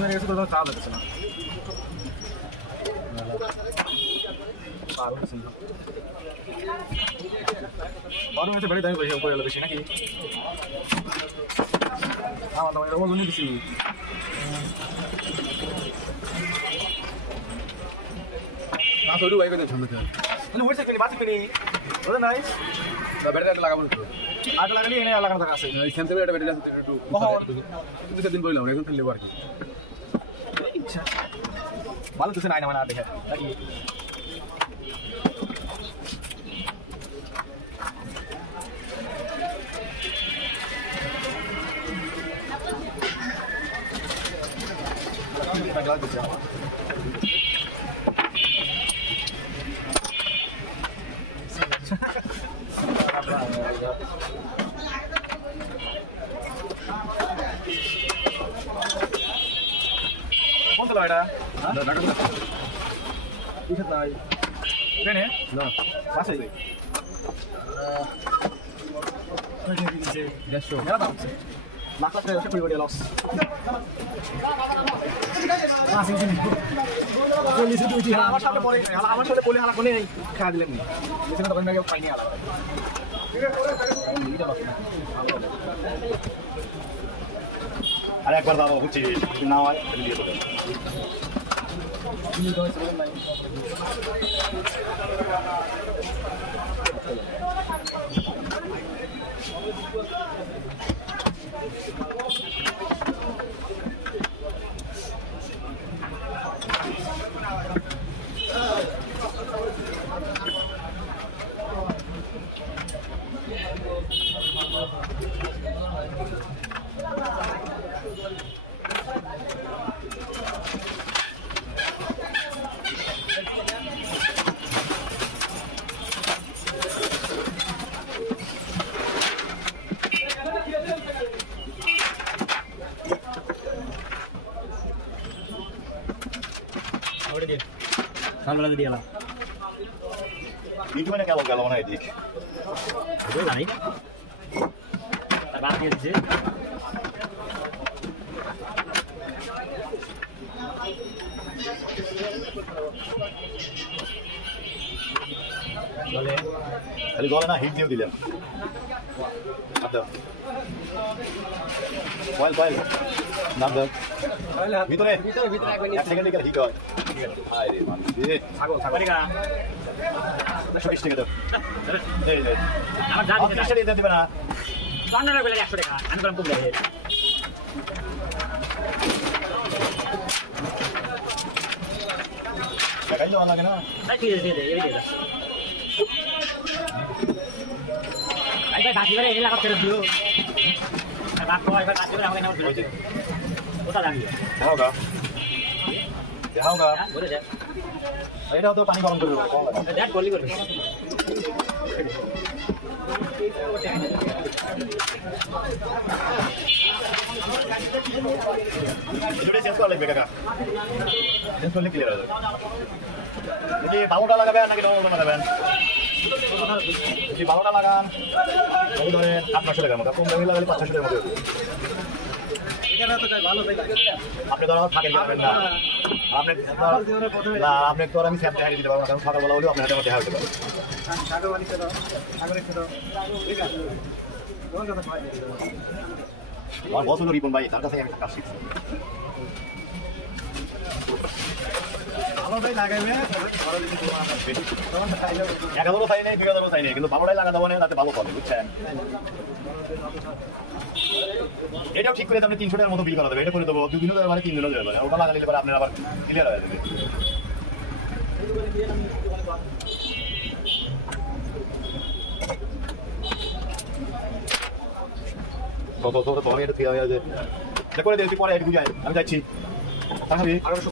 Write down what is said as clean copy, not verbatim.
মেরে গেছে তো চাল লাগছে না বারো মেসে বাড়ি দামি পয়সা করে এলো বেশি নাকি আমার তো এটা ওজনই বেশি না তো ভাই করে ঝুমতে মানে হইছে কি বাতি কিনি ওটা নাই ব্যাটারি লাগাবো তো আগে লাগালি এনে লাগানো থাকা আছে এইখান থেকে একটা ব্যাটারি আছে একটু কিন্তু সেদিন বললাম এখন ফেললে আর কি আচ্ছা ভালো তো নাই না মানে আর দেখে নাকি গ্লাস দিচ্ছি কোন তো এটা কিসে তাই ট্রেনে না বাসে লাখ লাখ টাকা কুড়ি কোটি লস আমার সাথে বলে হালা কোনে খাওয়া দিলেন নি তখন পাইনি হালা আর একবার দাদা হচ্ছে না হয় দিয়ে দেবেন সকালবেলা দিয়ে গেলাম ইউটিউবে গেল গেল মনে হয় এদিক জানি রাত দিয়েছে খালি জলে না হিট দিয়ে দিলেন কয়েল কয়েল নাম দেন ভিতরে এক সেকেন্ডে গেলে হিট হয় চল্লিশ টাকা আমার যা দেবে না 15 টাকা 100 টাকা আমি বললাম কম লাগে টাকাই দেওয়া লাগে না তাই ঠিক আছে দিয়ে দে এই দিয়ে দাও ভাই বাকি বারে এলা করতে দিও আর বাকি এবার বাকি বারে আমাকে নাও দিও ওটা লাগিয়ে দেখাওগা দেখাওগা বলে যা এটাও তো পানি গরম করে দেবো দেখ গলি করবে এটা চেঞ্জ করা লাগবে কাকা চেঞ্জ করলে ক্লিয়ার হবে যদি বালুটা লাগাবেন নাকি ডবল লাগাবেন যদি বালুটা লাগান ওই ধরে 800 টাকার মতো কম দামে লাগালে 500 টাকার মতো আপনি ধরো থাকেন যাবেন না আপনি তো আমি স্যাপ দেখা দিতে পারবো না কারণ সকালবেলা হলেও আপনার হাতে দেখা হতে পারে আমার বস হলো রিপন ভাই তার কাছে আমি কাজ শিখছি এগারো চাই নেই 2000 চাই নেই কিন্তু ভালোটাই লাগা দেবো না তাতে ভালো ফলে বুঝছেন এটাও ঠিক করে আপনি 300 টাকার মতো বিল করা দেবে এটা করে দেবো 2 দিনও দেবে 3 দিনও দেবে ওটা লাগালে এবার আপনার আবার ক্লিয়ার হয়ে যাবে তো এটা ঠিক আছে করে দিয়েছি পরে এটা বুঝাই আমি যাচ্ছি